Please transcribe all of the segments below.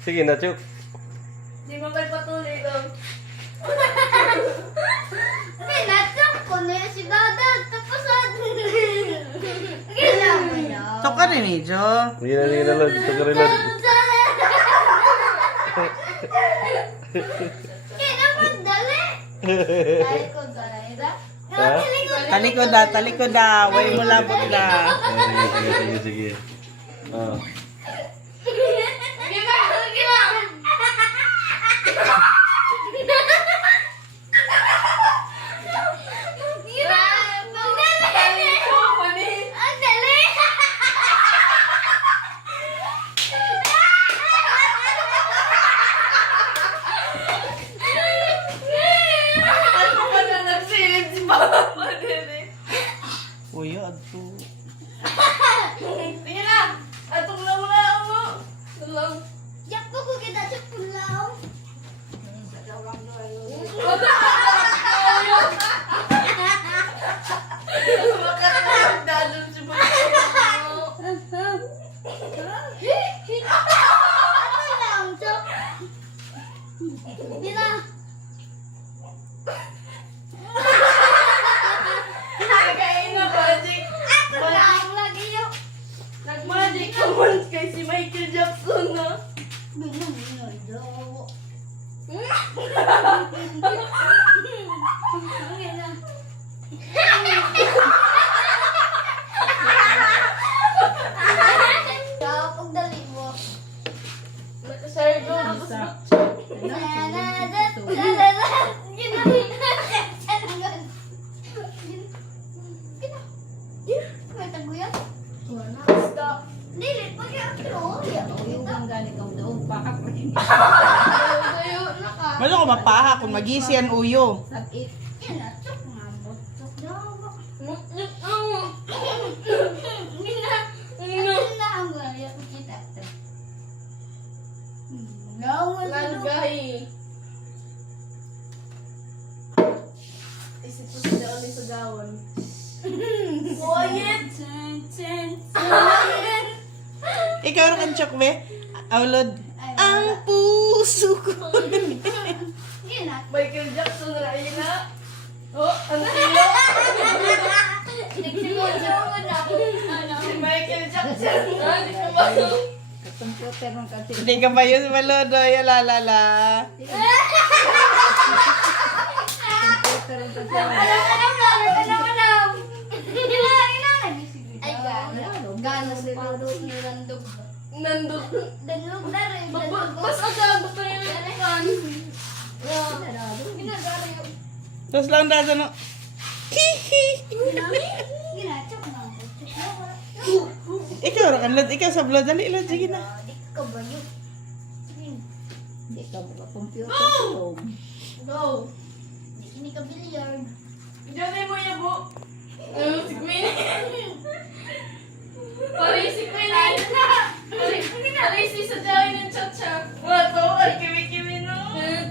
Sige na, Chuk. Di mo kayo patuloy lang. Hindi, natsak ko na yung si Dada. Tapos kailangan mo na. Tok ka rin, Jo. Sige na, Lod. Ito ka rin, Lod. Kailangan dali. Talikod ka na, Ida. Ha? Talikod da. Way mo labot da. Sige. Oh. Sige na, sige na. Ang dali. Ano ka na nagsilid si Papa Dere? Uy, adto. Sige na. Atong lang muna ako. Lang. Yak ko ko kita sa pulaw. Makakagdadon si Papa. Ano lang, Chok? Hindi na. Nagkain na magic. Ako lang lagi yun. Nag-magic naman kay si Michael Jackson na. Binong daw. Kapag dali mo. Sir, go. Stop. Dili, pag yung teorya. Tayo na ka. Malo ko mapaha kung magisi ang uyo. Yan na, chok nga mo. Chok daw. Ano na ang gaya ko kita? Lagay. Isip ko sa daon ni Sagawan. Quiet! Ikaw rin ang chok, be. Aulod. Ang puso ko. Yan na. Michael Jackson na yun na. Oh, ang silo. Nagsimula ko na. Si Michael Jackson. Hindi ko ba? Hindi ka ba yun malod? Ay, lalala. Alam. Ay, gana sa paros ni Randog. Nandun. Danlog na rin. Mas agad ba yung kan? Ginagara yung... Tapos lang dada no. Hihi. Ginachok na ako. Ikaw rin ang lod. Ikaw sa blood. Dali, lod. Sige na. Di ka ba yun? Go. Hindi ka billiard. Diyan mo yung bu. Si Queenie. Pari si Queenie. Pari si sa dawin ng chat-chat. Wato, ay kimi-kimi no. Ang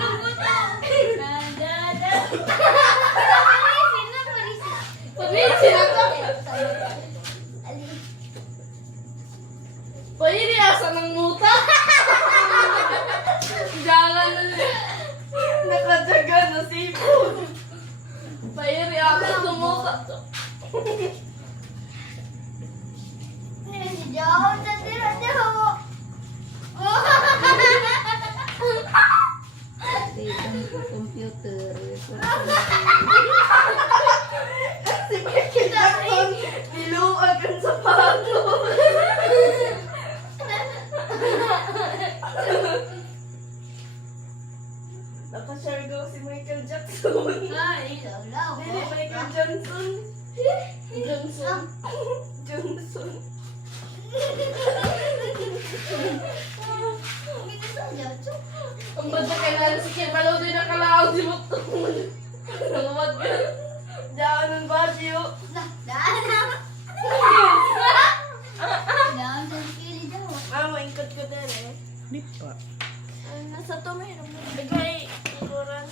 lungkot mo. Nandada. Pari na to. Pari asa ng muta. Jangan na siya. Nakadyaga na sipon. Pari ako tumuta to. Si John, sa tira-tira mo. Si Michael Jackson, niluag ang sapato. Nakashare daw si Michael Jackson. Ay, lalaw. Dili, Michael Johnson. Johnson. Johnson. Ang banda kay Lalo si Kim Malaw din nakalaog si Buktok mo. Nangawad ka. Diyan ang badyo. Mama, ingkot ko din eh. Di pa. Nasa to may bigay. Ikuran.